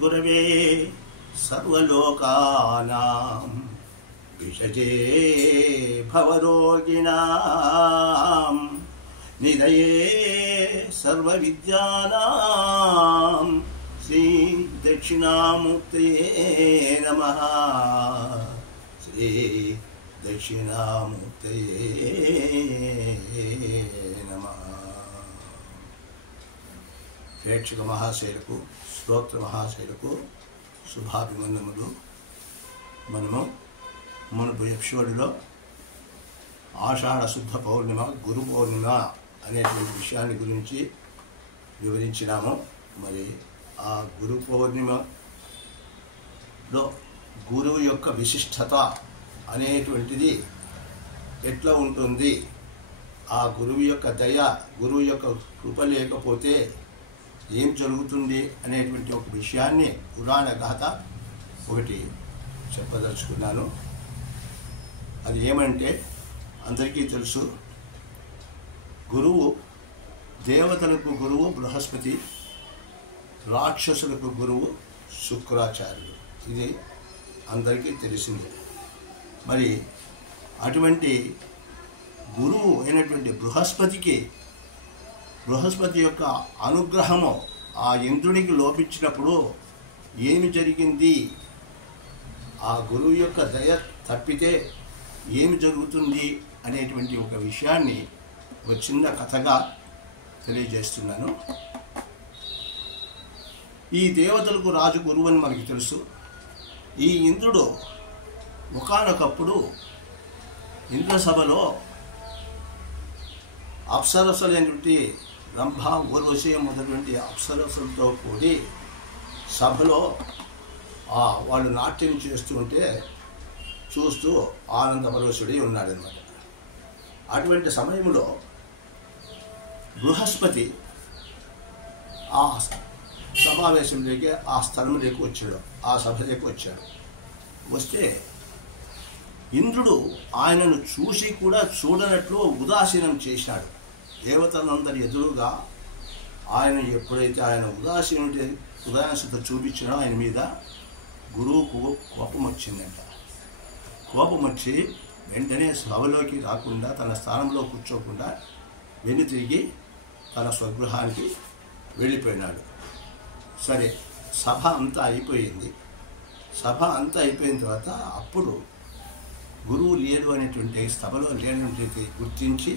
గురవే సర్వలోకానాం విషజే భవరోగిణాం నిదయే సర్వవిద్యానాం శ్రీ దక్షిణామూర్తయే నమః. శ్రీ దక్షిణామూర్తయే నమః. ప్రేక్షక మహాశైలకు, శ్రోత్ర మహాశైలకు శుభాభివందనములు. మనము మునుపు ఎపిసోడ్లో ఆషాఢ శుద్ధ పౌర్ణిమ, గురు పౌర్ణిమ అనేటువంటి విషయాన్ని గురించి వివరించినాము. మరి ఆ గురు పౌర్ణిమలో గురువు యొక్క విశిష్టత అనేటువంటిది ఎట్లా ఉంటుంది, ఆ గురువు యొక్క దయ, గురువు యొక్క కృప లేకపోతే ఏం జరుగుతుంది అనేటువంటి ఒక విషయాన్ని పురాణ గాథ ఒకటి చెప్పదలుచుకున్నాను. అది ఏమంటే, అందరికీ తెలుసు, గురువు దేవతలకు గురువు బృహస్పతి, రాక్షసులకు గురువు శుక్రాచార్యులు. ఇది అందరికీ తెలిసిందే. మరి అటువంటి గురువు అయినటువంటి బృహస్పతి యొక్క అనుగ్రహము ఆ ఇంద్రుడికి లోపించినప్పుడు ఏమి జరిగింది, ఆ గురువు యొక్క దయ తప్పితే ఏమి జరుగుతుంది అనేటువంటి ఒక విషయాన్ని ఒక చిన్న కథగా తెలియజేస్తున్నాను. ఈ దేవతలకు రాజు గురువు అని మనకి తెలుసు. ఈ ఇంద్రుడు ఒకానొకప్పుడు ఇంద్రసభలో అప్సరసలైనటువంటి రంభ, ఊర్వశి మొదలైనటువంటి అప్సరసలతో కూడి సభలో వాళ్ళు నాట్యం చేస్తూ ఉంటే చూస్తూ ఆనందపరవశుడై ఉన్నాడనమాట. అటువంటి సమయంలో బృహస్పతి ఆ సమావేశంలోకి, ఆ స్థలంలోకి వచ్చాడు, ఆ సభలోకి వచ్చాడు. వస్తే ఇంద్రుడు ఆయనను చూసి కూడా చూడనట్లు ఉదాసీనం చేశాడు. దేవతలందరి ఎదురుగా ఆయన ఎప్పుడైతే ఆయన ఉదాసీనత చూపించినో ఆయన మీద గురువుకు కోపం వచ్చిందంట. కోపం వచ్చి వెంటనే సభలోకి రాకుండా, తన స్థానంలో కూర్చోకుండా వెన్ను తిరిగి తన స్వగృహానికి వెళ్ళిపోయినాడు. సరే, సభ అంతా అయిపోయింది. సభ అంతా అయిపోయిన తర్వాత అప్పుడు గురువు లేడు అనేటువంటి, సభలో లేనటువంటి గుర్తించి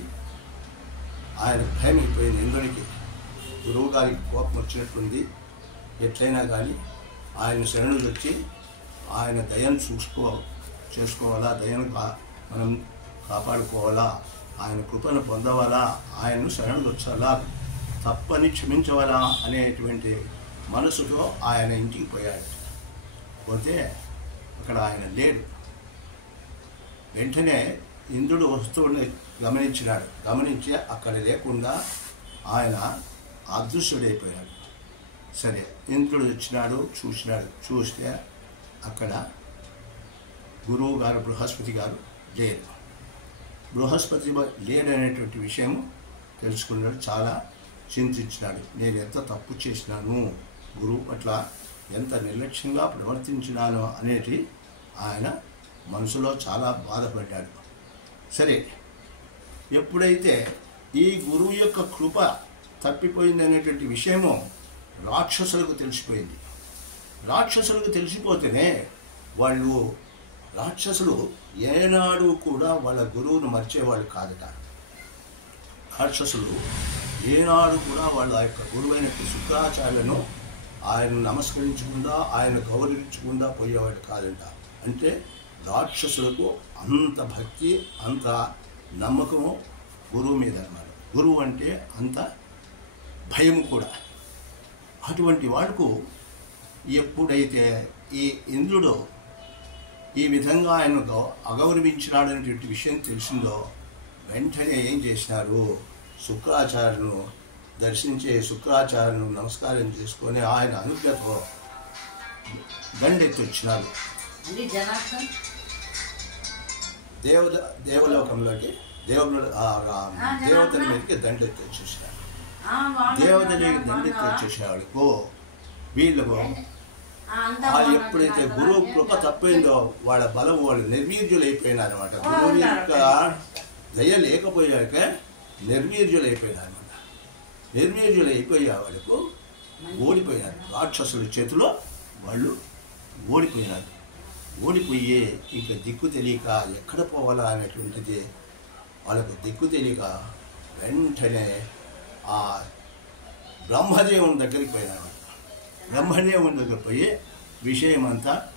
ఆయన భయం అయిపోయింది ఇంద్రుడికి. గురువు గారికి కోపం వచ్చినట్టుంది, ఎట్లయినా కానీ ఆయన శరణులు వచ్చి ఆయన దయను చేసుకోవాలా, దయను మనం కాపాడుకోవాలా, ఆయన కృపను పొందవాలా, ఆయనను శరణులు వచ్చాలా, తప్పని క్షమించవాలా అనేటువంటి మనసుతో ఆయన ఇంటికి పోయాడు. పోతే అక్కడ ఆయన లేడు. వెంటనే ఇంద్రుడు వస్తువుని గమనించి అక్కడ లేకుండా ఆయన అదృశ్యుడైపోయాడు. సరే, ఇంద్రుడు వచ్చినాడు, చూస్తే అక్కడ గురువు గారు బృహస్పతి గారు లేరు. బృహస్పతి లేడనేటువంటి విషయం తెలుసుకున్నాడు. చాలా చింతించినాడు. నేను ఎంత తప్పు చేసినాను, గురువు పట్ల ఎంత నిర్లక్ష్యంగా ప్రవర్తించినాను అనేది ఆయన మనసులో చాలా బాధపడ్డాడు. సరే, ఎప్పుడైతే ఈ గురువు యొక్క కృప తప్పిపోయింది అనేటువంటి విషయము రాక్షసులకు తెలిసిపోయింది. రాక్షసులకు తెలిసిపోతేనే రాక్షసులు ఏనాడు కూడా వాళ్ళ గురువును మర్చేవాళ్ళు కాదట. రాక్షసులు ఏనాడు కూడా వాళ్ళ యొక్క గురువైన శుక్రాచార్యులను ఆయన నమస్కరించకుండా, ఆయన గౌరవించకుండా పోయేవాళ్ళు కాదంట. అంటే రాక్షసులకు అంత భక్తి, అంత నమ్మకము గురువు మీద అన్నమాట. గురువు అంటే అంత భయం కూడా. అటువంటి వాడుకు ఎప్పుడైతే ఈ ఇంద్రుడు ఈ విధంగా ఆయనను అగౌరవించినాడనేటువంటి విషయం తెలిసిందో వెంటనే ఏం చేసినారు, శుక్రాచార్యులను దర్శించే శుక్రాచార్యులను నమస్కారం చేసుకొని ఆయన అనుజ్ఞతో దండెత్తి వచ్చినారు. దేవలోకంలోకి దేవతల మీదకి దండెత్తి వచ్చేసారు. దేవతలకి దండెత్తి వచ్చేసేవాళ్ళకు వీళ్ళకు ఎప్పుడైతే గురువు కృప తప్పైందో వాళ్ళ బలం వాళ్ళు నిర్వీర్యులైపోయినారనమాట. గురువు యొక్క దయ లేకపోయాక నిర్వీర్యులైపోయినారనమాట. నిర్వీర్యులైపోయే వాళ్ళకు ఓడిపోయినారు. రాక్షసుల చేతిలో వాళ్ళు ఓడిపోయినారు. ఓడిపోయి ఇంకా దిక్కు తెలియక ఎక్కడ పోవాలా అనేటువంటిది వాళ్ళకు దిక్కు తెలియక వెంటనే ఆ బ్రహ్మదేవుని దగ్గరికి పోయినారు. బ్రహ్మదేవుని దగ్గర పోయి విషయమంతా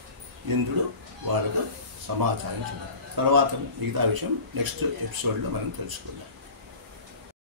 ఇంద్రుడు వాళ్ళకు సమాచారం చెప్పారు. తర్వాత మిగతా విషయం నెక్స్ట్ ఎపిసోడ్లో మనం తెలుసుకుందాం.